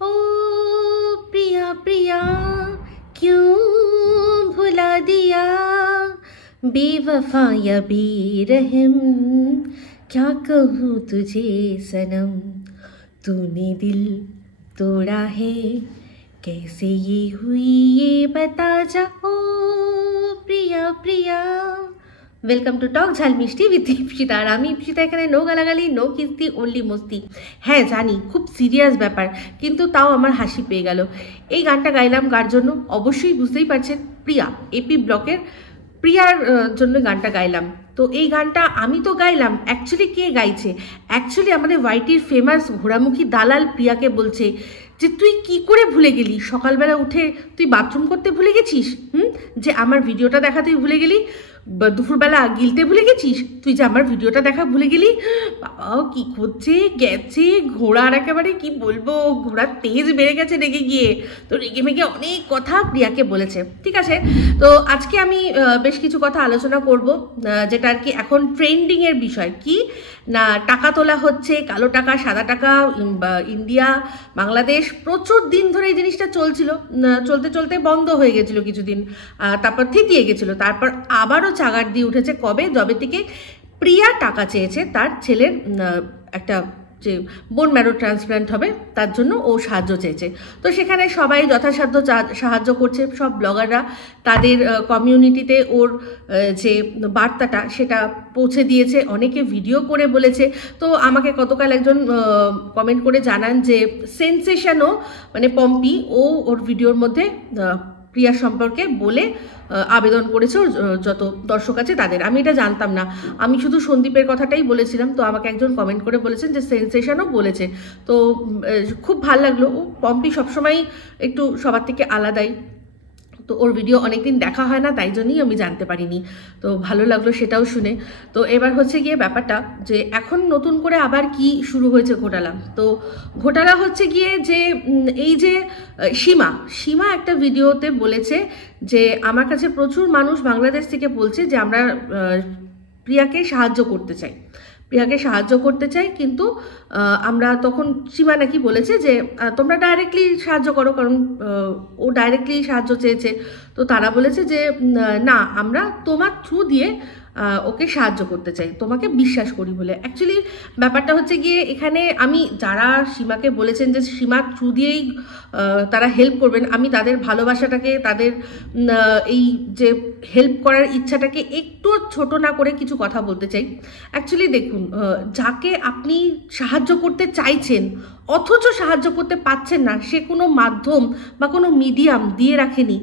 ओ प्रिया प्रिया क्यों भुला दिया, बेवफा या बेरहम क्या कहूँ तुझे सनम, तूने दिल तोड़ा है कैसे ये हुई ये बता जा। ओ प्रिया प्रिया, वेलकम टू टक झाल मिष्टी विथ इप्सिता। আর আমি ইপ্সিতা, এখানে নো গালাগালি, নো কিস্তি, অনলি মস্তি। হ্যাঁ জানি খুব সিরিয়াস ব্যাপার, কিন্তু তাও আমার হাসি পেয়ে গেল। এই গানটা গাইলাম কার জন্য অবশ্যই বুঝতেই পারছেন, প্রিয়া, এপি ব্লকের প্রিয়ার জন্য গানটা গাইলাম। তো এই গানটা আমি তো গাইলাম, অ্যাকচুয়ালি কে গাইছে? অ্যাকচুয়ালি আমাদের ওয়াইটির ফেমাস ঘোড়ামুখী দালাল প্রিয়াকে বলছে যে তুই কি করে ভুলে গেলি, সকালবেলা উঠে তুই বাথরুম করতে ভুলে গেছিস, যে আমার ভিডিওটা দেখা তুই ভুলে গেলি, দুপুরবেলা গিলতে ভুলে গেছিস, তুই যে আমার ভিডিওটা দেখা ভুলে গেলি। বাবা কি করছে গেছে ঘোড়ার, একেবারে কি বলবো, ঘোড়ার তেজ বেড়ে গেছে রেগে গিয়ে। তো রেগে মেগে অনেক কথা প্রিয়াকে বলেছে। ঠিক আছে, তো আজকে আমি বেশ কিছু কথা আলোচনা করব, যেটা আর কি এখন ট্রেন্ডিংয়ের বিষয়। কি না, টাকা তোলা হচ্ছে, কালো টাকা সাদা টাকা, ইন্ডিয়া বাংলাদেশ, প্রচুর দিন ধরে এই জিনিসটা চলছিল, চলতে চলতে বন্ধ হয়ে গেছিলো কিছুদিন, তারপর থিতিয়ে গেছিলো, তারপর আবারও চাগার দিয়ে উঠেছে। কবে? যবে থেকে প্রিয়া টাকা চেয়েছে তার ছেলের একটা যে বোন ম্যারো ট্রান্সপ্ল্যান্ট হবে তার জন্য ও সাহায্য চেয়েছে। তো সেখানে সবাই যথাসাধ্য সাহায্য করছে, সব ব্লগাররা তাদের কমিউনিটিতে ওর যে বার্তাটা সেটা পৌঁছে দিয়েছে, অনেকে ভিডিও করে বলেছে। তো আমাকে গতকাল একজন কমেন্ট করে জানান যে সেন্সেশনও মানে পম্পি ওর ভিডিওর মধ্যে প্রিয়া সম্পর্কে বলে আবেদন করেছে যত দর্শক আছে তাদের। আমি এটা জানতাম না, আমি শুধু সন্দীপের কথাটাই বলেছিলাম। তো আমাকে একজন কমেন্ট করে বলেছেন যে সেন্সেশনও বলেছে। তো খুব ভালো লাগলো। পম্পি সবসময় একটু সবার থেকে আলাদাই, তো ওর ভিডিও অনেকদিন দেখা হয় না, তাই জন্যই আমি জানতে পারিনি। তো ভালো লাগলো সেটাও শুনে। তো এবার হচ্ছে গিয়ে ব্যাপারটা যে এখন নতুন করে আবার কি শুরু হয়েছে ঘোটালা। তো ঘোটালা হচ্ছে গিয়ে যে এই যে সীমা একটা ভিডিওতে বলেছে যে আমার কাছে প্রচুর মানুষ বাংলাদেশ থেকে বলছে যে আমরা প্রিয়াকে সাহায্য করতে চাই, কিন্তু আমরা তখন সীমা নাকি বলেছে যে তোমরা ডাইরেক্টলি সাহায্য করো, কারণ ও ডাইরেক্টলি সাহায্য চেয়েছে। তো তারা বলেছে যে না, আমরা তোমার থ্রু দিয়ে ওকে সাহায্য করতে চাই, তোমাকে বিশ্বাস করি বলে। অ্যাকচুয়ালি ব্যাপারটা হচ্ছে গিয়ে এখানে আমি যারা সীমাকে বলেছেন যে সীমার থ্রু দিয়েই তারা হেল্প করবেন, আমি তাদের ভালোবাসাটাকে, তাদের এই যে হেল্প করার ইচ্ছাটাকে একটু ছোট না করে কিছু কথা বলতে চাই। অ্যাকচুয়ালি দেখুন, যাকে আপনি সাহায্য করতে চাইছেন অথচ সাহায্য করতে পারছেন না, সে কোনো মাধ্যম বা কোনো মিডিয়াম দিয়ে রাখেনি,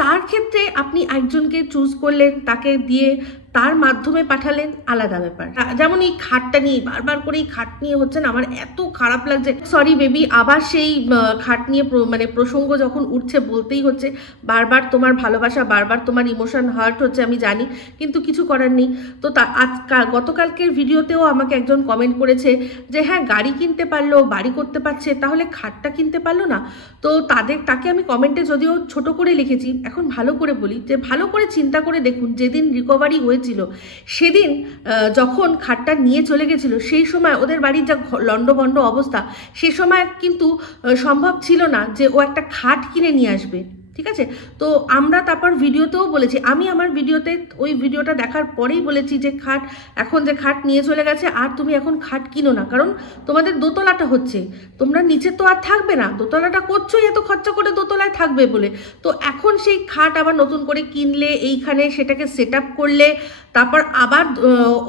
তার ক্ষেত্রে আপনি একজনকে চুজ করলেন, তাকে দিয়ে তার মাধ্যমে পাঠালেন, আলাদা ব্যাপার। যেমন এই খাটটা নিয়ে বারবার করে এই খাট নিয়ে হচ্ছে না, আমার এত খারাপ লাগছে। সরি বেবি, আবার সেই খাট নিয়ে মানে প্রসঙ্গ যখন উঠছে বলতেই হচ্ছে। বারবার তোমার ভালোবাসা, বারবার তোমার ইমোশন হার্ট হচ্ছে, আমি জানি, কিন্তু কিছু করার নেই। তো গতকালকের ভিডিওতেও আমাকে একজন কমেন্ট করেছে যে হ্যাঁ গাড়ি কিনতে পারলো, বাড়ি করতে পারছে, তাহলে খাটটা কিনতে পারলো না। তো তাকে আমি কমেন্টে যদিও ছোট করে লিখেছি, এখন ভালো করে বলি যে ভালো করে চিন্তা করে দেখুন, যেদিন রিকভারি হয়েছিল সেদিন যখন খাটটা নিয়ে চলে গেছিল, সেই সময় ওদের বাড়ির যা লন্ডভন্ড অবস্থা, সে সময় কিন্তু সম্ভব ছিল না যে ও একটা খাট কিনে নিয়ে আসবে। ঠিক আছে, তো আমরা তারপর ভিডিওতেও বলেছি, আমি আমার ভিডিওতে ওই ভিডিওটা দেখার পরেই বলেছি যে এখন যে খাট নিয়ে চলে গেছে, আর তুমি এখন খাট কিনো না, কারণ তোমাদের দোতলাটা হচ্ছে, তোমরা নিচে তো আর থাকবে না, দোতলাটা করছোই এত খরচা করে দোতলায় থাকবে বলে। তো এখন সেই খাট আবার নতুন করে কিনলে, এইখানে সেটাকে সেট আপ করলে, তারপর আবার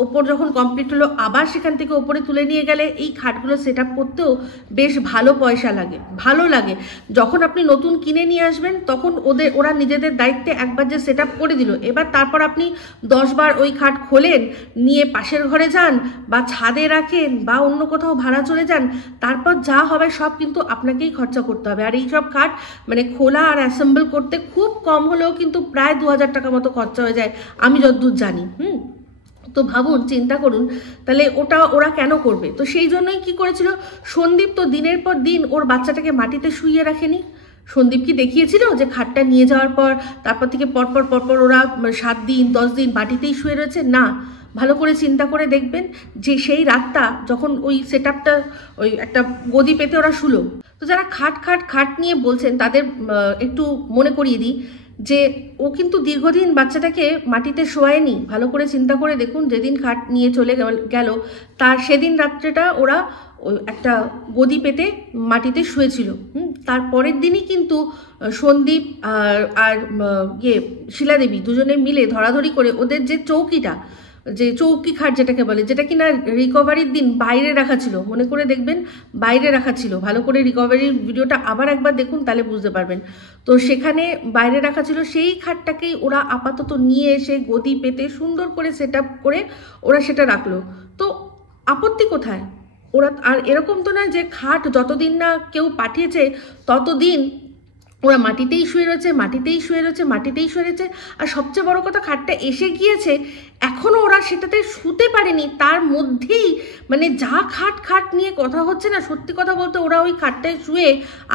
ওপর যখন কমপ্লিট হলো আবার সেখান থেকে ওপরে তুলে নিয়ে গেলে, এই খাটগুলো সেট আপ করতেও বেশ ভালো পয়সা লাগে, ভালো লাগে। যখন আপনি নতুন কিনে নিয়ে আসবেন তখন ওরা নিজেদের দায়িত্বে একবার যে সেট আপ করে দিল, এবার তারপর আপনি 10 বার ওই খাট খোলেন, নিয়ে পাশের ঘরে যান বা ছাদে রাখেন বা অন্য কোথাও ভাড়া চলে যান, তারপর যা হবে সব কিন্তু আপনাকেই খরচা করতে হবে। আর এইসব খাট মানে খোলা আর অ্যাসেম্বল করতে খুব কম হলেও কিন্তু প্রায় 2000 টাকা মতো খরচা হয়ে যায়, আমি যতদূর জানি। তো ভাবুন, চিন্তা করুন, তাহলে ওরা কেন করবে? তো সেই জন্যই কি করেছিল সন্দীপ, তো দিনের পর দিন ওর বাচ্চাটাকে মাটিতে শুইয়ে রাখেনি। সন্দীপ কি দেখিয়েছিল যে খাটটা নিয়ে যাওয়ার পর তারপর থেকে পরপর ওরা 7 দিন 10 দিন মাটিতেই শুয়ে রয়েছে? না, ভালো করে চিন্তা করে দেখবেন যে সেই রাতটা যখন ওই সেট আপটা ওই একটা গদি পেতে ওরা শুলো, তো যারা খাট নিয়ে বলছেন তাদের একটু মনে করিয়ে দিই যে ও কিন্তু দীর্ঘদিন বাচ্চাটাকে মাটিতে শোয়ায়নি। ভালো করে চিন্তা করে দেখুন, যেদিন খাট নিয়ে চলে গেল তার সেদিন রাত্রেটা ওরা ওই একটা গদি পেতে মাটিতে শুয়েছিল। তার পরের দিনই কিন্তু সন্দীপ আর শিলাদেবী দুজনে মিলে ধরাধরি করে ওদের যে চৌকিটা, যে চৌকি খাট যেটাকে বলে, যেটা কিনা রিকভারির দিন বাইরে রাখা ছিল, মনে করে দেখবেন বাইরে রাখা ছিল, ভালো করে রিকভারির ভিডিওটা আবার একবার দেখুন তাহলে বুঝতে পারবেন। তো সেখানে বাইরে রাখা ছিল, সেই খাটটাকেই ওরা আপাতত নিয়ে এসে গদি পেতে সুন্দর করে সেট আপ করে ওরা সেটা রাখলো। তো আপত্তি কোথায়? ওরা আর এরকম তো নয় যে খাট যতদিন না কেউ পাঠিয়েছে ততদিন ওরা মাটিতেই শুয়ে রয়েছে। আর সবচেয়ে বড় কথা, খাটটা এসে গিয়েছে, এখনও ওরা সেটাতে শুতে পারেনি, তার মধ্যেই মানে যা খাট নিয়ে কথা হচ্ছে না, সত্যি কথা বলতে ওরা ওই খাটটায় শুয়ে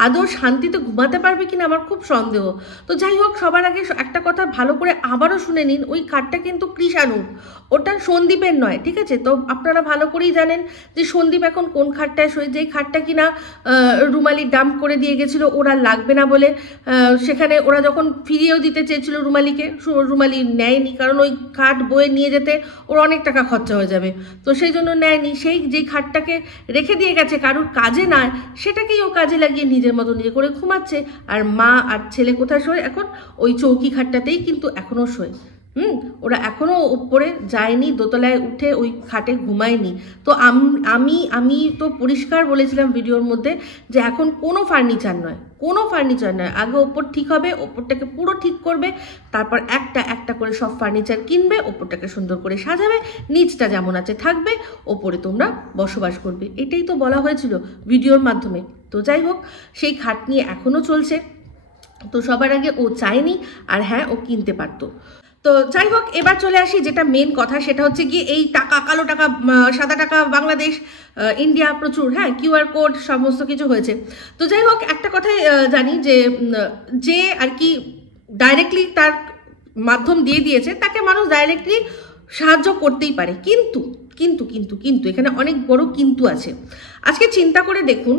আদৌ শান্তিতে ঘুমাতে পারবে কিনা আমার খুব সন্দেহ। তো যাই হোক, সবার আগে একটা কথা ভালো করে আবারও শুনে নিন, ওই খাটটা কিন্তু কৃষাণুর, ওটা সন্দীপের নয়, ঠিক আছে? তো আপনারা ভালো করেই জানেন যে সন্দীপ এখন কোন খাটটায় শোয়, যেই খাটটা কিনা রুমালি ডাম্প করে দিয়ে গেছিলো ওরা লাগবে না বলে। সেখানে ওরা যখন ফিরিয়েও দিতে চেয়েছিল রুমালিকে, রুমালি নেয়নি, কারণ ওই খাট বয়ে নিয়ে যেতে ওর অনেক টাকা খরচা হয়ে যাবে, তো সেই জন্য নেয়নি। সেই যেই খাটটাকে রেখে দিয়ে গেছে কারুর কাজে না, সেটাকেই ও কাজে লাগিয়ে নিজের মতো নিজে করে ঘুমাচ্ছে। আর মা আর ছেলে কোথায় শোয় এখন? ওই চৌকি খাটটাতেই কিন্তু এখনও শোয়। ওরা এখনও উপরে যায়নি, দোতলায় উঠে ওই খাটে ঘুমায়নি। তো আমি তো পরিষ্কার বলেছিলাম ভিডিওর মধ্যে যে এখন কোনো ফার্নিচার নয়, আগে ওপর ঠিক হবে, ওপরটাকে পুরো ঠিক করবে, তারপর একটা করে সব ফার্নিচার কিনবে, ওপরটাকে সুন্দর করে সাজাবে, নিচটা যেমন আছে থাকবে, ওপরে তোমরা বসবাস করবে, এটাই তো বলা হয়েছিল ভিডিওর মাধ্যমে। তো যাই হোক, সেই খাট নিয়ে এখনও চলছে। তো সবার আগে ও চায়নি, আর হ্যাঁ, ও কিনতে পারতো। তো যাই হোক, এবার চলে আসি যেটা মেন কথা, সেটা হচ্ছে গিয়ে এই টাকা, কালো টাকা, সাদা টাকা, বাংলাদেশ, ইন্ডিয়া প্রচুর, হ্যাঁ, কিউআর কোড সমস্ত কিছু হয়েছে। তো যাই হোক, একটা কথাই জানি যে আর কি ডাইরেক্টলি তার মাধ্যম দিয়ে দিয়েছে তাকে মানুষ ডাইরেক্টলি সাহায্য করতেই পারে, কিন্তু এখানে অনেক বড় কিন্তু আছে। আজকে চিন্তা করে দেখুন,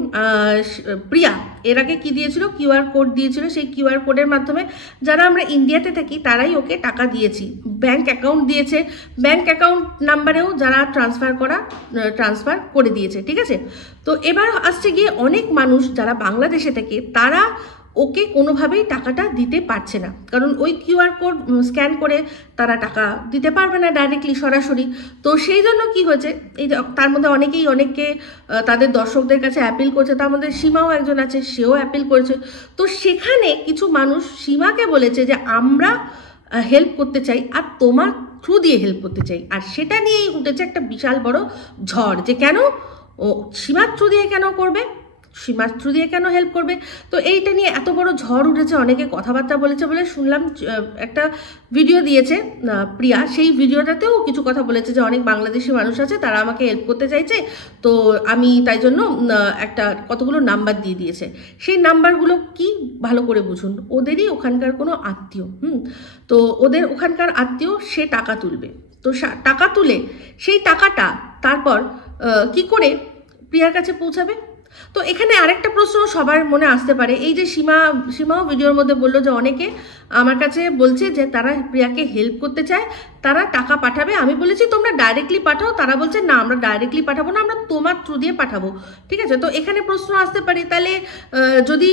প্রিয়া এর আগে কি দিয়েছিল? কিউআর কোড দিয়েছিল। সেই কিউআর কোডের মাধ্যমে যারা আমরা ইন্ডিয়াতে থাকি তারাই ওকে টাকা দিয়েছি, ব্যাংক অ্যাকাউন্ট দিয়েছে, ব্যাংক অ্যাকাউন্ট নাম্বারেও যারা ট্রান্সফার করে দিয়েছে, ঠিক আছে? তো এবার আসছে গিয়ে অনেক মানুষ যারা বাংলাদেশে থাকে তারা ওকে কোনোভাবেই টাকাটা দিতে পারছে না, কারণ ওই কিউআর কোড স্ক্যান করে তারা টাকা দিতে পারবে না ডাইরেক্টলি সরাসরি। তো সেই জন্য কি হয়েছে, এই তার মধ্যে অনেকে তাদের দর্শকদের কাছে অ্যাপিল করছে, তার মধ্যে সীমাও একজন আছে, সেও অ্যাপিল করেছে। তো সেখানে কিছু মানুষ সীমাকে বলেছে যে আমরা হেল্প করতে চাই আর তোমার থ্রু দিয়ে হেল্প করতে চাই, আর সেটা নিয়েই উঠেছে একটা বিশাল বড় ঝড় যে কেন ও সীমার থ্রু দিয়ে কেন হেল্প করবে। তো এইটা নিয়ে এত বড় ঝড় উঠেছে, অনেকে কথাবার্তা বলেছে বলে শুনলাম। একটা ভিডিও দিয়েছে প্রিয়া, সেই ভিডিওটাতেও কিছু কথা বলেছে যে অনেক বাংলাদেশি মানুষ আছে, তারা আমাকে হেল্প করতে চাইছে, তো আমি তাই জন্য কতগুলো নাম্বার দিয়ে দিয়েছে। সেই নাম্বারগুলো কি ভালো করে বুঝুন, ওদেরই ওখানকার কোনো আত্মীয়, তো ওদের ওখানকার আত্মীয় সে টাকা তুলবে। তো টাকা তুলে সেই টাকাটা তারপর কি করে প্রিয়ার কাছে পৌঁছাবে? তো এখানে আরেকটা প্রশ্ন সবার মনে আসতে পারে, এই যে সীমাও ভিডিওর মধ্যে বললো যে অনেকে আমার কাছে বলছে যে তারা প্রিয়াকে হেল্প করতে চায়, তারা টাকা পাঠাবে। আমি বলেছি তোমরা ডাইরেক্টলি পাঠাও, তারা বলছে না আমরা ডাইরেক্টলি পাঠাবো না, আমরা তোমার থ্রু দিয়ে পাঠাবো, ঠিক আছে? তো এখানে প্রশ্ন আসতে পারে, তাহলে যদি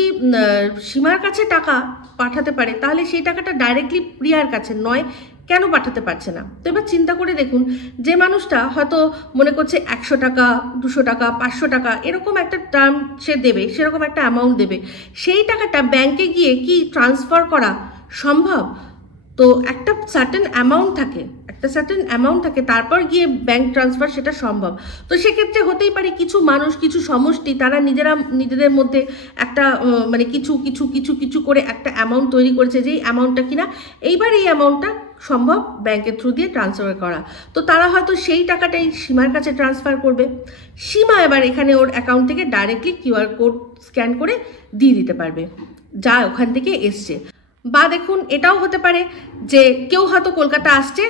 সীমার কাছে টাকা পাঠাতে পারে তাহলে সেই টাকাটা ডাইরেক্টলি প্রিয়ার কাছে নয় কেন পাঠাতে পারছে না? তো এবার চিন্তা করে দেখুন, যে মানুষটা হয়তো মনে করছে 100 টাকা, 200 টাকা, 500 টাকা এরকম একটা টার্ম সে দেবে, সেরকম একটা অ্যামাউন্ট দেবে, সেই টাকাটা ব্যাংকে গিয়ে কি ট্রান্সফার করা সম্ভব? তো একটা সার্টেন অ্যামাউন্ট থাকে, তারপর গিয়ে ব্যাংক ট্রান্সফার সেটা সম্ভব। তো সেক্ষেত্রে হতেই পারে কিছু মানুষ, কিছু সমষ্টি তারা নিজেদের মধ্যে একটা মানে কিছু করে একটা অ্যামাউন্ট তৈরি করেছে, যেই অ্যামাউন্টটা কিনা এইবার এই অ্যামাউন্টটা সম্ভব ব্যাংকের থ্রু দিয়ে ট্রান্সফার করা। তো তারা হয়তো সেই টাকাটাই সীমার কাছে ট্রান্সফার করবে, সীমা এবার এখানে ওর অ্যাকাউন্ট থেকে ডাইরেক্টলি কিউআর কোড স্ক্যান করে দিয়ে দিতে পারবে যা ওখান থেকে এসছে। বা দেখুন, এটাও হতে পারে যে কেউ হয়তো কলকাতা আসছে,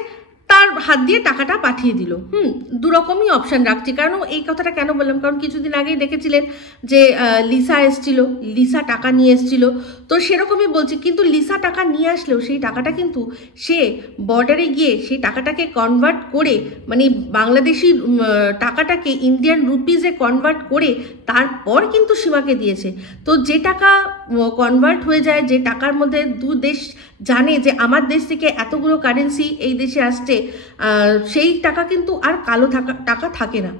তার হাত দিয়ে টাকাটা পাঠিয়ে দিল। দুরকমই অপশান রাখছি। কারণ এই কথাটা কেন বললাম, কারণ কিছুদিন আগেই দেখেছিলেন যে লিসা এসছিল, লিসা টাকা নিয়ে এসছিল, তো সেরকমই বলছি। কিন্তু লিসা টাকা নিয়ে আসলেও সেই টাকাটা কিন্তু সে বর্ডারে গিয়ে সেই টাকাটাকে কনভার্ট করে, মানে বাংলাদেশি টাকাটাকে ইন্ডিয়ান রুপিজে কনভার্ট করে তারপর কিন্তু সীমাকে দিয়েছে। তো যে টাকা কনভার্ট হয়ে যায়, যে টাকার মধ্যে দু দেশ জানে যে আমার দেশ থেকে এতগুলো কারেন্সি এই দেশে আসছে, সেই টাকা কিন্তু আর কালো টাকা থাকে না।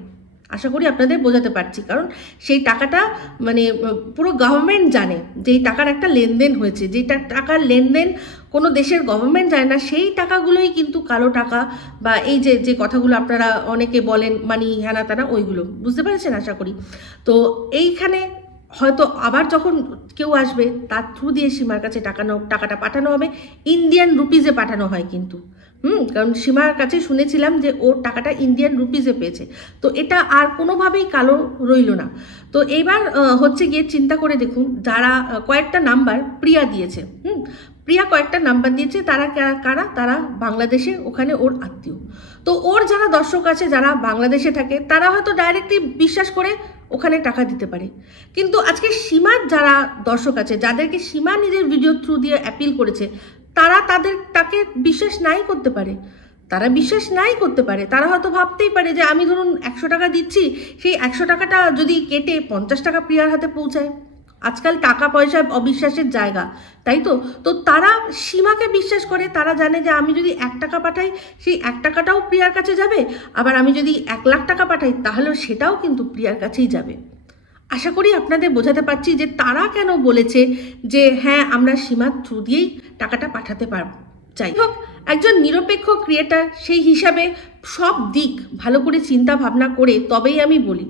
আশা করি আপনাদের বোঝাতে পারছি। কারণ সেই টাকাটা মানে পুরো গভর্নমেন্ট জানে যে এই টাকার একটা লেনদেন হয়েছে। যেটা টাকার লেনদেন কোনো দেশের গভর্নমেন্ট জানে না, সেই টাকাগুলোই কিন্তু কালো টাকা, বা এই যে যে কথাগুলো আপনারা অনেকে বলেন মানি হ্যানা তানা, ওইগুলো বুঝতে পেরেছেন আশা করি। তো এইখানে হয়তো আবার যখন কেউ আসবে তার থ্রু দিয়ে সীমার কাছে টাকাটা পাঠানো হবে, ইন্ডিয়ান রুপিজে পাঠানো হয় কিন্তু। কারণ সীমার কাছে শুনেছিলাম যে ওর টাকাটা ইন্ডিয়ান রুপিজে পেয়েছে। তো এটা আর কোনোভাবেই কালো রইল না। তো এইবার হচ্ছে গিয়ে চিন্তা করে দেখুন, যারা কয়েকটা নাম্বার প্রিয়া দিয়েছে, প্রিয়া কয়েকটা নাম্বার দিয়েছে, তারা কারা? তারা বাংলাদেশে, ওখানে ওর আত্মীয়। তো ওর যারা দর্শক আছে যারা বাংলাদেশে থাকে, তারা হয়তো ডাইরেক্টলি বিশ্বাস করে ওখানে টাকা দিতে পারে। কিন্তু আজকে সীমার যারা দর্শক আছে, যাদেরকে সীমা নিজের ভিডিও থ্রু দিয়ে অ্যাপিল করেছে, তারা তাকে বিশ্বাস নাই করতে পারে। তারা হয়তো ভাবতেই পারে যে আমি ধরুন 100 টাকা দিচ্ছি, সেই 100 টাকাটা যদি কেটে 50 টাকা প্রিয়ার হাতে পৌঁছায়। আজকাল টাকা পয়সা অবিশ্বাসের জায়গা, তাই তো। তো তারা সীমাকে বিশ্বাস করে, তারা জানে যে আমি যদি 1 টাকা পাঠাই, সেই 1 টাকাটাও প্রিয়ার কাছে যাবে, আবার আমি যদি 1 লাখ টাকা পাঠাই তাহলেও সেটাও কিন্তু প্রিয়ার কাছেই যাবে। আশা করি আপনাদের বোঝাতে পারছি যে তারা কেন বলেছে যে হ্যাঁ আমরা সীমার থ্রু দিয়েই টাকাটা পাঠাতে পারবো। যাই হোক, একজন নিরপেক্ষ ক্রিয়েটার সেই হিসাবে সব দিক ভালো করে চিন্তা ভাবনা করে তবেই আমি বলি।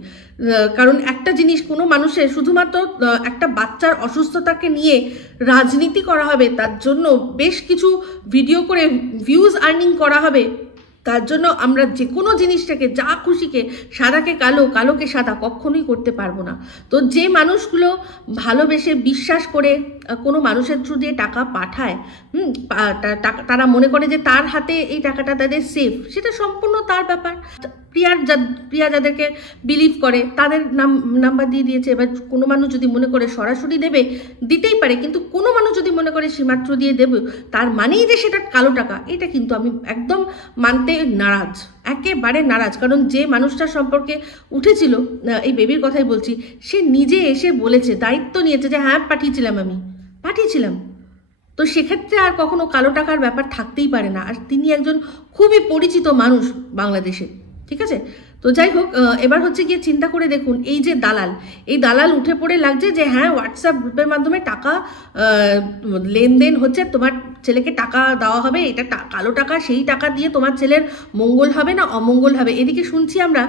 কারণ একটা জিনিস, কোনো মানুষের শুধুমাত্র একটা বাচ্চার অসুস্থতাকে নিয়ে রাজনীতি করা হবে, তার জন্য বেশ কিছু ভিডিও করে ভিউজ আর্নিং করা হবে, তার জন্য আমরা যে কোনো জিনিসটাকে, যা খুশিকে সাদাকে কালো, কালোকে সাদা কখনোই করতে পারবো না। তো যে মানুষগুলো ভালোবেসে বিশ্বাস করে কোনো মানুষের থ্রু দিয়ে টাকা পাঠায়, তারা মনে করে যে তার হাতে এই টাকাটা তাদের সেফ, সেটা সম্পূর্ণ তার ব্যাপার। প্রিয়া যাদেরকে বিলিভ করে তাদের নাম্বার দিয়ে দিয়েছে। এবার কোনো মানুষ যদি মনে করে সরাসরি দেবে, দিতেই পারে, কিন্তু কোনো মানুষ যদি মনে করে সীমাত্র দিয়ে দেবে, তার মানেই যে সেটা কালো টাকা, এটা কিন্তু আমি একদম মানতে নারাজ, একেবারে নারাজ। কারণ যে মানুষটার সম্পর্কে উঠেছিল, এই বেবির কথাই বলছি, সে নিজে এসে বলেছে, দায়িত্ব নিয়েছে যে হ্যাঁ পাঠিয়েছিলাম। তো সেক্ষেত্রে আর কখনো কালো টাকার ব্যাপার থাকতেই পারে না। আর তিনি একজন খুবই পরিচিত মানুষ বাংলাদেশে, ঠিক আছে। তো যাই হোক, এবার হচ্ছে গিয়ে চিন্তা করে দেখুন, এই যে দালাল উঠে পড়ে লাগছে যে হ্যাঁ হোয়াটসঅ্যাপ গ্রুপের মাধ্যমে টাকা লেনদেন হচ্ছে, তোমার ছেলেকে টাকা দেওয়া হবে, এটা কালো টাকা, সেই টাকা দিয়ে তোমার ছেলের মঙ্গল হবে না অমঙ্গল হবে। এদিকে শুনছি আমরা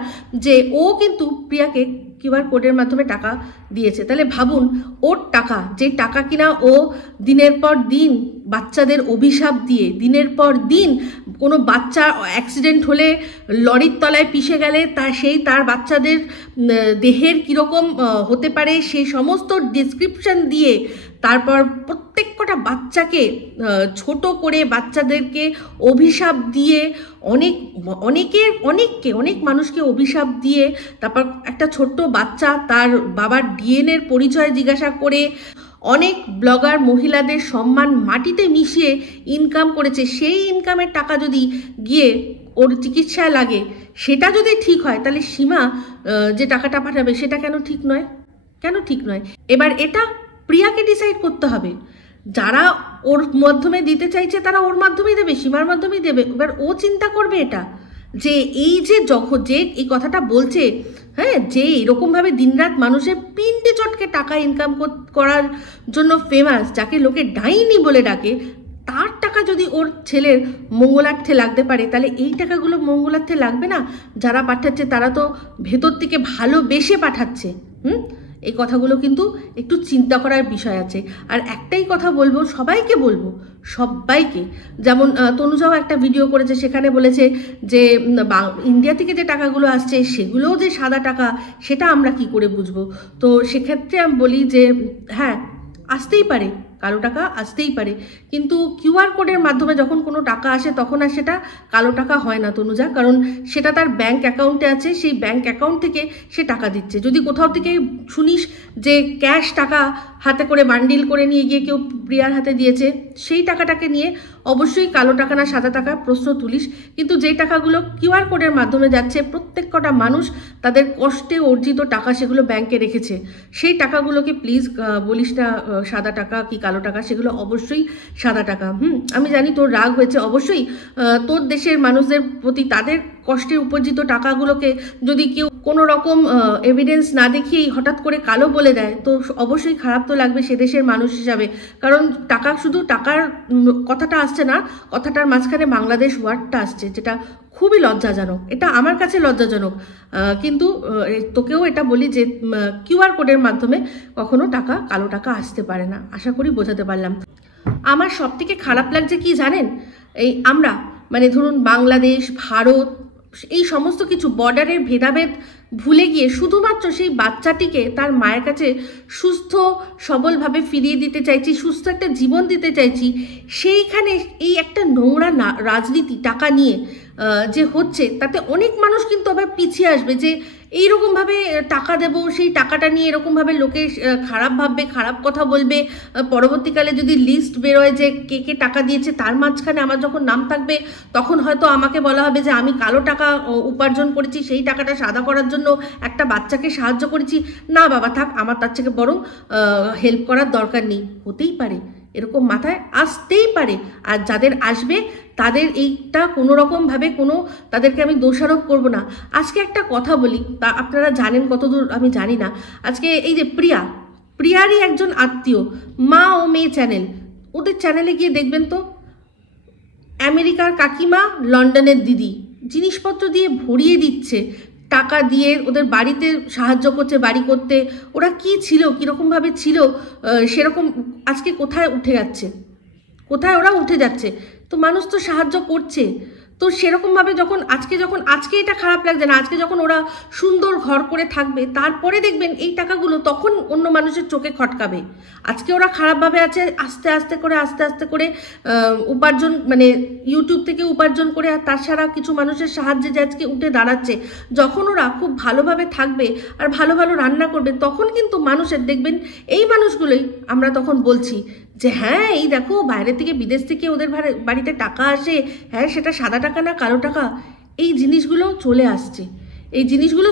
যে ও কিন্তু প্রিয়াকে কিউআর কোডের মাধ্যমে টাকা দিয়েছে। তাহলে ভাবুন, ওর টাকা, যে টাকা কিনা ও দিনের পর দিন বাচ্চাদের অভিশাপ দিয়ে, দিনের পর দিন কোনো বাচ্চা অ্যাক্সিডেন্ট হলে, লরির তলায় পিষে গেলে তার বাচ্চাদের দেহের কীরকম হতে পারে সেই সমস্ত ডিসক্রিপশন দিয়ে, তারপর প্রত্যেক কটা বাচ্চাকে ছোট করে বাচ্চাদেরকে অভিশাপ দিয়ে, অনেক মানুষকে অভিশাপ দিয়ে, তারপর একটা ছোট্ট বাচ্চা তার বাবার ডিএনএর পরিচয় জিজ্ঞাসা করে, অনেক ব্লগার মহিলাদের সম্মান মাটিতে মিশিয়ে ইনকাম করেছে। সেই ইনকামের টাকা যদি গিয়ে ওর চিকিৎসায় লাগে, সেটা যদি ঠিক হয়, তাহলে সীমা যে টাকাটা পাঠাবে সেটা কেন ঠিক নয়? এবার এটা প্রিয়াকে ডিসাইড করতে হবে। যারা ওর মাধ্যমে দিতে চাইছে তারা ওর মাধ্যমেই দেবে, সীমার মাধ্যমেই দেবে। এবার ও চিন্তা করবে এটা, যে এই যে এই কথাটা বলছে, হ্যাঁ, যে এরকমভাবে দিনরাত মানুষের পিন্ডে চটকে টাকা ইনকাম করার জন্য ফেমাস, যাকে লোকে ডাইনি বলে ডাকে, তার টাকা যদি ওর ছেলের মঙ্গলার্থে লাগতে পারে, তাহলে এই টাকাগুলো মঙ্গলার্থে লাগবে না? যারা পাঠাচ্ছে তারা তো ভেতর থেকে ভালোবেসে পাঠাচ্ছে। এই কথাগুলো কিন্তু একটু চিন্তা করার বিষয় আছে। আর একটাই কথা বলবো, সবাইকে, যেমন তনুজাও একটা ভিডিও করেছে, সেখানে বলেছে যে ইন্ডিয়া থেকে যে টাকাগুলো আসছে সেগুলোও যে সাদা টাকা, সেটা আমরা কি করে বুঝবো? তো সেক্ষেত্রে আমি বলি যে হ্যাঁ, আসতেই পারে, কালো টাকা আসতেই পারে, কিন্তু কিউআর কোডের মাধ্যমে যখন কোনো টাকা আসে তখন আর সেটা কালো টাকা হয় না তনুজা, কারণ সেটা তার ব্যাংক অ্যাকাউন্টে আছে, সেই ব্যাংক অ্যাকাউন্ট থেকে সে টাকা দিচ্ছে। যদি কোথাও থেকে শুনিস যে ক্যাশ টাকা হাতে করে বান্ডিল করে নিয়ে গিয়ে কেউ প্রিয়ার হাতে দিয়েছে, সেই টাকাটাকে নিয়ে অবশ্যই কালো টাকা না সাদা টাকা প্রশ্ন তুলিস। কিন্তু যেই টাকাগুলো কিউআর কোডের মাধ্যমে যাচ্ছে, প্রত্যেক কটা মানুষ তাদের কষ্টে অর্জিত টাকা সেগুলো ব্যাংকে রেখেছে, সেই টাকাগুলোকে প্লিজ বলিস না সাদা টাকা কি কালো টাকা, সেগুলো অবশ্যই সাদা টাকা। আমি জানি তোর রাগ হয়েছে, অবশ্যই তোর দেশের মানুষদের প্রতি তাদের কষ্টে উপার্জিত টাকাগুলোকে যদি কেউ কোনো রকম এভিডেন্স না দেখিয়েই হঠাৎ করে কালো বলে দেয়, তো অবশ্যই খারাপ তো লাগবে সে দেশের মানুষ হিসাবে। কারণ টাকা, শুধু টাকার কথাটা আসছে না, কথাটার মাঝখানে বাংলাদেশ ওয়ার্ডটা আসছে, যেটা খুবই লজ্জাজনক। এটা আমার কাছে লজ্জাজনক, কিন্তু তোকেও এটা বলি যে কিউআর কোডের মাধ্যমে কখনো টাকা, কালো টাকা আসতে পারে না। আশা করি বোঝাতে পারলাম। আমার সব থেকে খারাপ লাগছে কি জানেন, এই আমরা মানে ধরুন বাংলাদেশ, ভারত, এই সমস্ত কিছু বর্ডারের ভেদাভেদ ভুলে গিয়ে শুধুমাত্র সেই বাচ্চাটিকে তার মায়ের কাছে সুস্থ সবলভাবে ফিরিয়ে দিতে চাইছি, সুস্থ একটা জীবন দিতে চাইছি। সেইখানে এই একটা নোংরা রাজনীতি টাকা নিয়ে যে হচ্ছে, তাতে অনেক মানুষ কিন্তু আবার পিছিয়ে আসবে যে এইরকমভাবে টাকা দেবো, সেই টাকাটা নিয়ে এরকমভাবে লোকে খারাপ ভাববে, খারাপ কথা বলবে। পরবর্তীকালে যদি লিস্ট বেরোয় যে কে কে টাকা দিয়েছে, তার মাঝখানে আমার যখন নাম থাকবে, তখন হয়তো আমাকে বলা হবে যে আমি কালো টাকা উপার্জন করেছি, সেই টাকাটা সাদা করার জন্য একটা বাচ্চাকে সাহায্য করেছি। না বাবা থাক, আমার তার থেকে বরং হেল্প করার দরকার নেই। হতেই পারে, এরকম মাথায় আসতেই পারে। আর যাদের আসবে তাদের এইটা কোনো রকমভাবে তাদেরকে আমি দোষারোপ করব না। আজকে একটা কথা বলি, তা আপনারা জানেন কতদূর আমি জানি না। আজকে এই যে প্রিয়ারই একজন আত্মীয়, মা ও মেয়ে চ্যানেল, ওদের চ্যানেলে গিয়ে দেখবেন তো, আমেরিকার কাকিমা, লন্ডনের দিদি জিনিসপত্র দিয়ে ভরিয়ে দিচ্ছে, টাকা দিয়ে ওদের বাড়িতে সাহায্য করছে বাড়ি করতে। ওরা কি ছিল, কীরকমভাবে ছিল, সেরকম আজকে কোথায় উঠে যাচ্ছে, কোথায় ওরা উঠে যাচ্ছে। তো মানুষ তো সাহায্য করছে, তো সেরকমভাবে যখন আজকে এটা খারাপ লাগছে না, আজকে যখন ওরা সুন্দর ঘর করে থাকবে, তারপরে দেখবেন এই টাকাগুলো তখন অন্য মানুষের চোখে খটকাবে। আজকে ওরা খারাপভাবে আছে, আস্তে আস্তে করে উপার্জন, মানে ইউটিউব থেকে উপার্জন করে, আর তাছাড়া কিছু মানুষের সাহায্যে যে আজকে উঠে দাঁড়াচ্ছে। যখন ওরা খুব ভালোভাবে থাকবে আর ভালো ভালো রান্না করবে, তখন কিন্তু মানুষের দেখবেন এই মানুষগুলোই আমরা তখন বলছি যে হ্যাঁ এই দেখো বাইরে থেকে বিদেশ থেকে ওদের বাড়িতে টাকা আসে, হ্যাঁ সেটা সাদা টাকা না কালো টাকা। এই জিনিসগুলো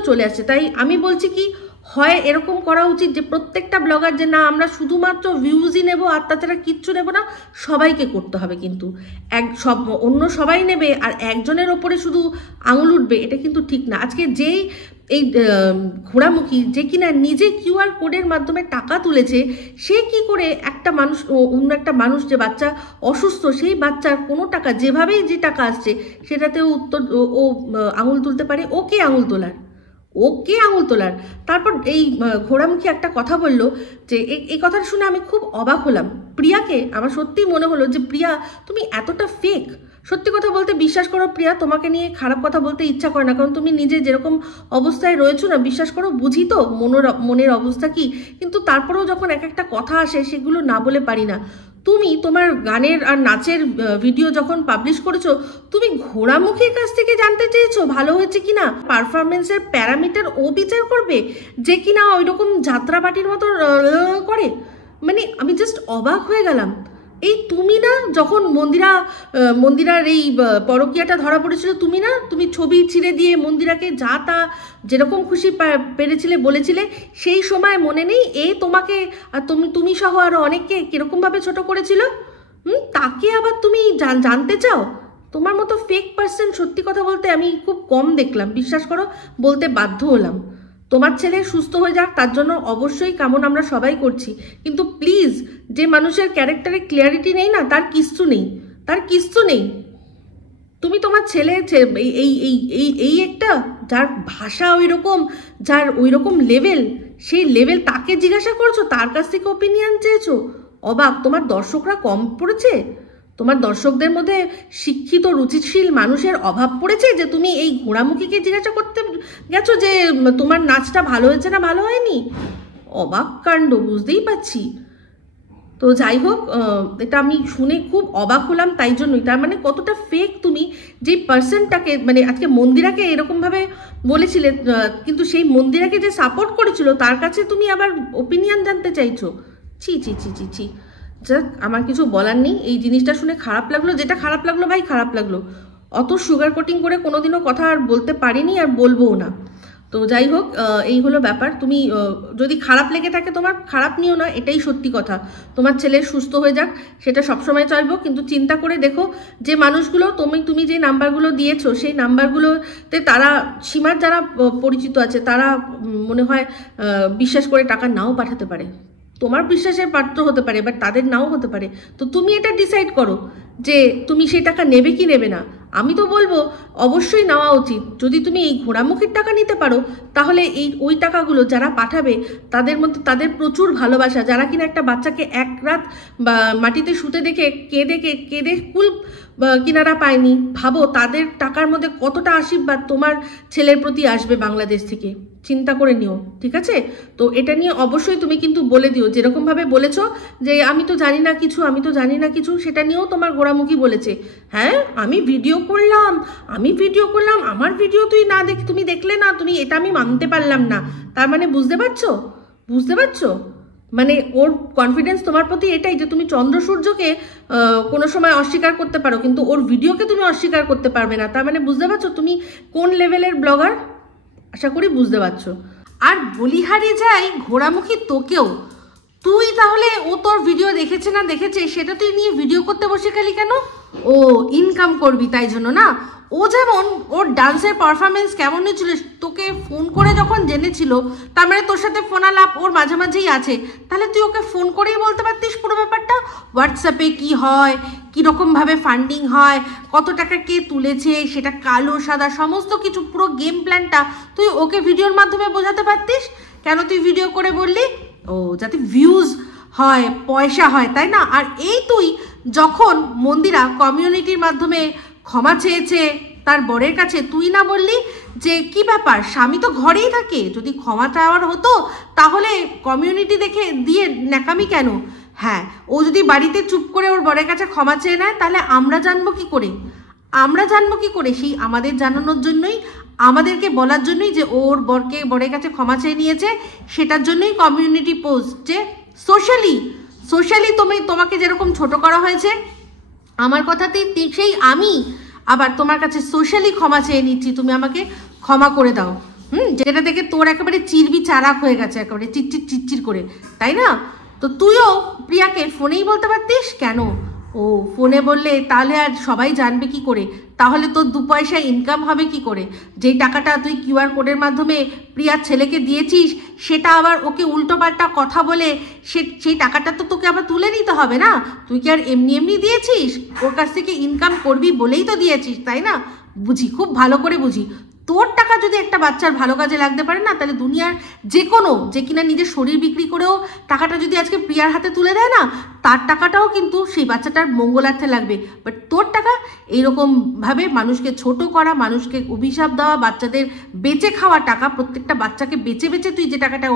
চলে আসছে। তাই আমি বলছি কি, হয় এরকম করা উচিত যে প্রত্যেকটা ব্লগার যে না আমরা শুধুমাত্র ভিউজই নেব আর তাছাড়া কিচ্ছু নেব না, সবাইকে করতে হবে। কিন্তু অন্য সবাই নেবে আর একজনের ওপরে শুধু আঙুল উঠবে, এটা কিন্তু ঠিক না। আজকে যেই এই ঘোড়ামুখী যে কিনা নিজে কিউআর কোডের মাধ্যমে টাকা তুলেছে, সে কি করে একটা মানুষ, অন্য একটা মানুষ যে বাচ্চা অসুস্থ, সেই বাচ্চার কোনো টাকা যেভাবেই যে টাকা আসছে সেটাতেও ও আঙুল তুলতে পারে। ওকে আঙুল তোলার তারপর এই ঘোড়ামুখী একটা কথা বললো যে এই কথাটা শুনে আমি খুব অবাক হলাম। প্রিয়াকে আমার সত্যিই মনে হলো যে প্রিয়া তুমি এতটা ফেক। সত্যি কথা বলতে বিশ্বাস করো প্রিয়া, তোমাকে নিয়ে খারাপ কথা বলতে ইচ্ছা করে না, কারণ তুমি নিজে যেরকম অবস্থায় রয়েছো না, বিশ্বাস করো বুঝি তো মনের অবস্থা কি। কিন্তু তারপরেও যখন এক একটা কথা আসে সেগুলো না বলে পারি না। তুমি তোমার গানের আর নাচের ভিডিও যখন পাবলিশ করেছো, তুমি ঘোড়ামুখীর কাছ থেকে জানতে চেয়েছো ভালো হয়েছে কিনা, পারফরমেন্সের প্যারামিটার ও বিচার করবে যে কিনা ওই রকম যাত্রাপাটির মতো করে। মানে আমি জাস্ট অবাক হয়ে গেলাম। এই তুমি না যখন মন্দিরার এই পরকীয়াটা ধরা পড়েছিল, তুমি ছবি ছিঁড়ে দিয়ে মন্দিরাকে যা তা যেরকম খুশি পেরেছিলে বলেছিলে, সেই সময় মনে নেই তোমাকে আর তুমি সহ আরো অনেককে কিরকমভাবে ছোট করেছিল? তাকে আবার তুমি জানতে চাও? তোমার মতো ফেক পার্সন সত্যি কথা বলতে আমি খুব কম দেখলাম, বিশ্বাস করো, বলতে বাধ্য হলাম। তোমার ছেলে সুস্থ হয়ে যাক, তার জন্য অবশ্যই কামনা আমরা সবাই করছি, কিন্তু প্লিজ যে মানুষের ক্যারেক্টারে ক্লিয়ারিটি নেই না, তার কিচ্ছু নেই। তুমি তোমার ছেলে এই একটা যার ভাষা ওইরকম, যার ওইরকম লেভেল, সেই লেভেল তাকে জিজ্ঞাসা করছো, তার কাছ থেকে ওপিনিয়ন চেয়েছো। অবাক। তোমার দর্শকরা কম পড়েছে? তোমার দর্শকদের মধ্যে শিক্ষিত রুচিশীল মানুষের অভাব পড়েছে যে তুমি এই ঘোড়ামুখীকে জিজ্ঞাসা করতে গেছো যে তোমার নাচটা ভালো হয়েছে না ভালো হয়নি? অবাক কাণ্ড, বুঝতেই পারছি। তো যাই হোক, এটা আমি শুনে খুব অবাক হলাম তাই জন্যই। তার মানে কতটা ফেক তুমি, যে পার্সনটাকে মানে আজকে মন্দিরাকে এরকমভাবে বলেছিলে, কিন্তু সেই মন্দিরাকে যে সাপোর্ট করেছিল তার কাছে তুমি আবার ওপিনিয়ন জানতে চাইছো। ছি ছি ছি ছি ছি, যাক আমার কিছু বলার নেই। এই জিনিসটা শুনে খারাপ লাগলো, যেটা খারাপ লাগলো ভাই খারাপ লাগলো। অত সুগার কোটিং করে কোনোদিনও কথা আর বলতে পারিনি, আর বলবোও না। তো যাই হোক, এই হলো ব্যাপার। তুমি যদি খারাপ লেগে থাকে তোমার, খারাপ নিও না, এটাই সত্যি কথা। তোমার ছেলে সুস্থ হয়ে যাক, সেটা সবসময় চাইবো, কিন্তু চিন্তা করে দেখো যে মানুষগুলো তুমি যে নাম্বারগুলো দিয়েছো সেই নাম্বারগুলোতে তারা, সীমার যারা পরিচিত আছে তারা মনে হয় বিশ্বাস করে টাকা নাও পাঠাতে পারে। তোমার বিশ্বাসের পাত্র হতে পারে, বাট তাদের নাও হতে পারে। তো তুমি এটা ডিসাইড করো যে তুমি সেই টাকা নেবে কি নেবে না। আমি তো বলবো অবশ্যই নেওয়া উচিত। যদি তুমি এই ঘোড়ামুখীর টাকা নিতে পারো, তাহলে ওই টাকাগুলো যারা পাঠাবে তাদের মধ্যে তাদের প্রচুর ভালোবাসা, যারা কিনা একটা বাচ্চাকে এক রাত বা মাটিতে শুতে দেখে কেঁদে কুল কিনারা পায়নি, ভাবো তাদের টাকার মধ্যে কতটা আশীর্বাদ তোমার ছেলের প্রতি আসবে বাংলাদেশ থেকে। চিন্তা করে নিও, ঠিক আছে? তো এটা নিয়ে অবশ্যই তুমি কিন্তু বলে দিও, যেরকমভাবে বলেছো যে আমি তো জানি না কিছু, সেটা নিয়েও তোমার গোড়ামুখী বলেছে। হ্যাঁ, আমি ভিডিও করলাম, আমার ভিডিও তুমি দেখলে না, এটা আমি মানতে পারলাম না। তার মানে বুঝতে পারছো মানে ওর কনফিডেন্স তোমার প্রতি এটাই যে তুমি চন্দ্র সূর্যকে কোনো সময় অস্বীকার করতে পারো, কিন্তু ওর ভিডিওকে তুমি অস্বীকার করতে পারবে না। তার মানে বুঝতে পারছো তুমি কোন লেভেলের ব্লগার? আশা করি বুঝতে পারছো। আর বলিহারি যাই ঘোড়ামুখী তোকেও, তুই তাহলে ও তোর ভিডিও দেখেছে না দেখেছে সেটা তুই নিয়ে ভিডিও করতে বসে গেলি কেন? ও ইনকাম করবি তাই জন্য না? ও যেমন ওর ডান্সের পারফরমেন্স কেমন হয়েছিল তোকে ফোন করে যখন জেনেছিল, তার মানে তোর সাথে ফোন আলাপ ওর মাঝামাঝিই আছে, তাহলে তুই ওকে ফোন করেই বলতে পারতিস পুরো ব্যাপারটা। হোয়াটসঅ্যাপে কি হয়, কীরকমভাবে ফান্ডিং হয়, কত টাকা কে তুলেছে, সেটা কালো সাদা সমস্ত কিছু পুরো গেম প্ল্যানটা তুই ওকে ভিডিওর মাধ্যমে বোঝাতে পারতিস। কেন তুই ভিডিও করে বললি? ও যাতে ভিউজ হয়, পয়সা হয়, তাই না? আর এই তুই যখন মন্দিরা কমিউনিটির মাধ্যমে ক্ষমা চেয়েছে তার বরের কাছে, তুই না বললি যে কি ব্যাপার, স্বামী তো ঘরেই থাকে, যদি ক্ষমা চাওয়ার হতো তাহলে কমিউনিটি দেখে দিয়ে ন্যাকামি কেন? হ্যাঁ, ও যদি বাড়িতে চুপ করে ওর বরের কাছে ক্ষমা চেয়ে নেয়, তাহলে আমরা জানবো কি করে? সেই আমাদের জানানোর জন্যই, আমাদেরকে বলার জন্যই যে ওর বরের কাছে ক্ষমা চেয়ে নিয়েছে, সেটার জন্যই কমিউনিটি পোস্ট। যে সোশ্যালি তোমাকে যেরকম ছোট করা হয়েছে, আমার কথাতেই ঠিক সেই আমি আবার তোমার কাছে সোশ্যালি ক্ষমা চেয়ে নিচ্ছি, তুমি আমাকে ক্ষমা করে দাও। যেটা দেখে তোর একেবারে চিরবি চারাক হয়ে গেছে, একেবারে চিরচির করে, তাই না? তো তুইও প্রিয়াকে ফোনেই বলতে পারতিস। কেন? ও ফোনে বললে তাহলে আর সবাই জানবে কি করে? তাহলে তোর 2 পয়সা ইনকাম হবে কি করে? যেই টাকাটা তুই কিউআর কোডের মাধ্যমে প্রিয়ার ছেলেকে দিয়েছিস, সেটা আবার ওকে উল্টোপাল্টা কথা বলে সেই টাকাটা তো তোকে আবার তুলে নিতে হবে না? তুই কি আর এমনি দিয়েছিস? ওর কাছ থেকে ইনকাম করবি বলেই তো দিয়েছিস, তাই না? বুঝি, খুব ভালো করে বুঝি। তোর টাকা যদি একটা বাচ্চার ভালো কাজে লাগতে পারে না, তাহলে দুনিয়ার যে কিনা নিজের শরীর বিক্রি করেও টাকাটা যদি আজকে প্রিয়ার হাতে তুলে দেয় না, তার টাকাটাও কিন্তু সেই বাচ্চাটার মঙ্গলার্থে লাগবে। বাট তোর টাকা এইরকমভাবে মানুষকে ছোট করা, মানুষকে অভিশাপ দেওয়া, বাচ্চাদের বেঁচে খাওয়া টাকা, প্রত্যেকটা বাচ্চাকে বেঁচে তুই যে টাকাটা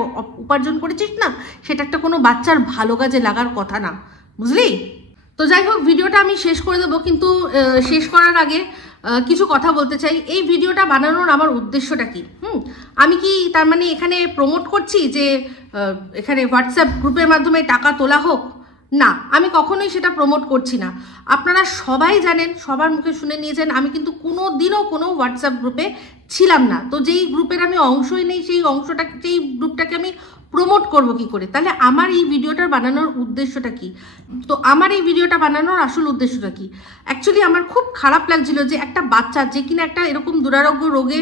উপার্জন করেছিস না, সেটা একটা কোনো বাচ্চার ভালো কাজে লাগার কথা না, বুঝলি? তো যাই হোক, ভিডিওটা আমি শেষ করে দেবো, কিন্তু শেষ করার আগে কিছু কথা বলতে চাই। এই ভিডিওটা বানানোর আমার উদ্দেশ্যটা কি? আমি কি তার মানে এখানে প্রমোট করছি যে এখানে হোয়াটসঅ্যাপ গ্রুপের মাধ্যমে টাকা তোলা হোক? না, আমি কখনোই সেটা প্রমোট করছি না। আপনারা সবাই জানেন, সবার মুখে শুনে নিয়েছেন, আমি কিন্তু কোনো দিনও কোনো হোয়াটসঅ্যাপ গ্রুপে ছিলাম না। তো যেই গ্রুপের আমি অংশই নেই, সেই গ্রুপটাকে আমি প্রমোট করব কি করে? তাহলে আমার এই ভিডিওটা বানানোর উদ্দেশ্যটা কি? তো আমার এই ভিডিওটা বানানোর আসল উদ্দেশ্যটা কি? অ্যাকচুয়ালি আমার খুব খারাপ লাগছিল যে একটা বাচ্চা, যে কিনা একটা এরকম দুরারোগ্য রোগে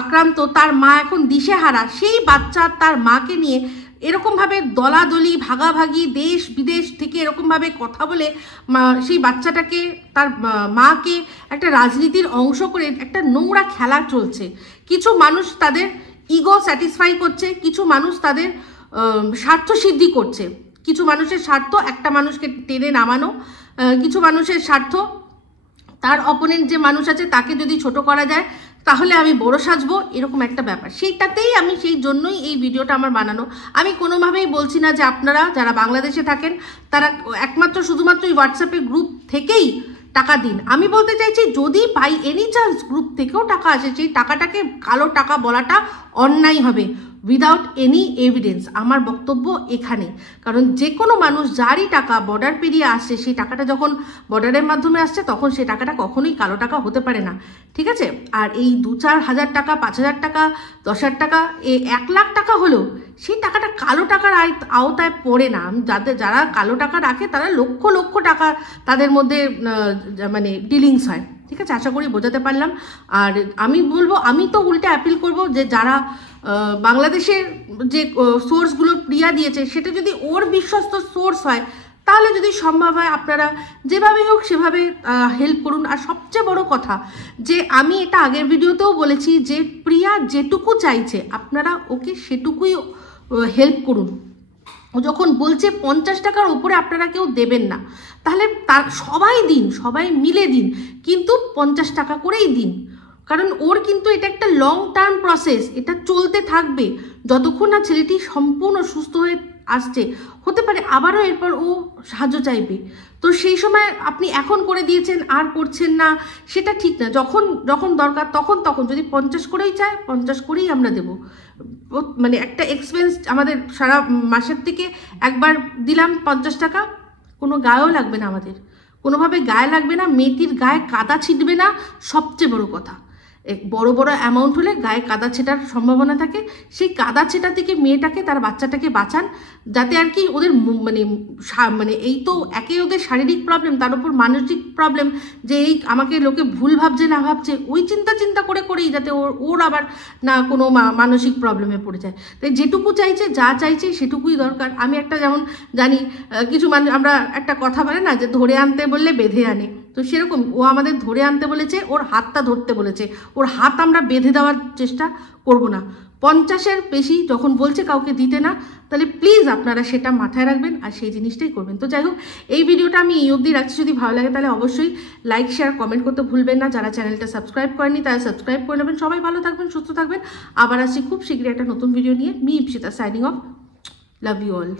আক্রান্ত, তার মা এখন দিশেহারা, সেই বাচ্চা তার মাকে নিয়ে এরকমভাবে দলাদলি ভাগাভাগি, দেশ বিদেশ থেকে এরকমভাবে কথা বলে সেই বাচ্চাটাকে, তার মাকে একটা রাজনীতির অংশ করে একটা নোংরা খেলা চলছে। কিছু মানুষ তাদের ইগো স্যাটিসফাই করছে, কিছু মানুষ তাদের স্বার্থ সিদ্ধি করছে। কিছু মানুষের স্বার্থ একটা মানুষকে টেনে নামানো, কিছু মানুষের স্বার্থ তার অপোনেন্ট যে মানুষ আছে তাকে যদি ছোট করা যায় তাহলে আমি বড় সাজবো, এরকম একটা ব্যাপার। সেইটাতেই আমি, সেই জন্যই এই ভিডিওটা আমার বানানো। আমি কোনোভাবেই বলছি না যে আপনারা যারা বাংলাদেশে থাকেন তারা একমাত্র শুধুমাত্র এই হোয়াটসঅ্যাপের গ্রুপ থেকেই টাকা দিন। আমি বলতে চাইছি যদি বাই এনি চান্স গ্রুপ থেকেও টাকা আসে, সেই টাকাটাকে কালো টাকা বলাটা অন্যায় হবে উইদাউট এনি এভিডেন্স। আমার বক্তব্য এখানে, কারণ যে কোনো মানুষ যারই টাকা বর্ডার পেরিয়ে আসছে, সেই টাকাটা যখন বর্ডারের মাধ্যমে আসছে তখন সেই টাকাটা কখনোই কালো টাকা হতে পারে না, ঠিক আছে? আর এই 2-4 হাজার টাকা, 5,000 টাকা, 10,000 টাকা, 1 লাখ টাকা হলো সেই টাকাটা কালো টাকার আওতায় পড়ে না। যারা কালো টাকা রাখে তারা লক্ষ লক্ষ টাকা তাদের মধ্যে মানে ডিলিংস হয়, ঠিক আছে? আশা করি বোঝাতে পারলাম। আর আমি বলবো, আমি তো উল্টে অ্যাপিল করব যে যারা বাংলাদেশের যে সোর্সগুলো প্রিয়া দিয়েছে সেটা যদি ওর বিশ্বস্ত সোর্স হয়, তাহলে যদি সম্ভব হয় আপনারা যেভাবে হোক সেভাবে হেল্প করুন। আর সবচেয়ে বড় কথা যে আমি এটা আগের ভিডিওতেও বলেছি যে প্রিয়া যেটুকু চাইছে আপনারা ওকে সেটুকুই হেল্প করুন। ও যখন বলছে 50 টাকার উপরে আপনারা কেউ দেবেন না, তাহলে তার সবাই দিন, সবাই মিলে দিন, কিন্তু 50 টাকা করেই দিন। কারণ ওর কিন্তু এটা একটা লং টার্ম প্রসেস, এটা চলতে থাকবে যতক্ষণ না ছেলেটি সম্পূর্ণ সুস্থ হয়ে আসছে। হতে পারে আবারও এরপর ও সাহায্য চাইবে, তো সেই সময় আপনি এখন করে দিয়েছেন আর করছেন না, সেটা ঠিক না। যখন যখন দরকার তখন যদি 50 করেই চায় 50 করেই আমরা দেবো। মানে একটা এক্সপেন্স আমাদের সারা মাসের থেকে একবার দিলাম 50 টাকা, কোনো গায়েও লাগবে না, আমাদের কোনোভাবে গায়ে লাগবে না, মেয়েটির গায়ে কাদা ছিটবে না। সবচেয়ে বড় কথা, বড় বড় অ্যামাউন্ট হলে গায়ে কাদা ছেটার সম্ভাবনা থাকে, সেই কাদা ছেটা থেকে মেয়েটাকে, তার বাচ্চাটাকে বাঁচান, যাতে আর কি ওদের মানে এই তো একে ওদের শারীরিক প্রবলেম, তার উপর মানসিক প্রবলেম, যে এই আমাকে লোকে ভুল ভাবছে না ভাবছে, ওই চিন্তা করেই যাতে ওর আবার না কোনো মানসিক প্রবলেমে পড়ে যায়। তাই যেটুকু চাইছে, যা চাইছে সেটুকুই দরকার। আমি একটা যেমন জানি কিছু মানুষ, আমরা একটা কথা বলে না যে ধরে আনতে বললে বেঁধে আনে, তো সেরকম ও আমাদের ধরে আনতে বলেছে, ওর হাতটা ধরতে বলেছে, ওর হাত আমরা বেঁধে দেওয়ার চেষ্টা করব না। 50-এর বেশি যখন বলছে কাউকে দিতে না, তাহলে প্লিজ আপনারা সেটা মাথায় রাখবেন আর সেই জিনিসটাই করবেন। তো যাই হোক, এই ভিডিওটা আমি এই অবধি রাখছি। যদি ভালো লাগে তাহলে অবশ্যই লাইক, শেয়ার, কমেন্ট করতে ভুলবেন না। যারা চ্যানেলটা সাবস্ক্রাইব করেনি তারা সাবস্ক্রাইব করে নেবেন। সবাই ভালো থাকবেন, সুস্থ থাকবেন। আবার আসছি খুব শীঘ্রই একটা নতুন ভিডিও নিয়ে। Me Ipsita signing off. Love you all.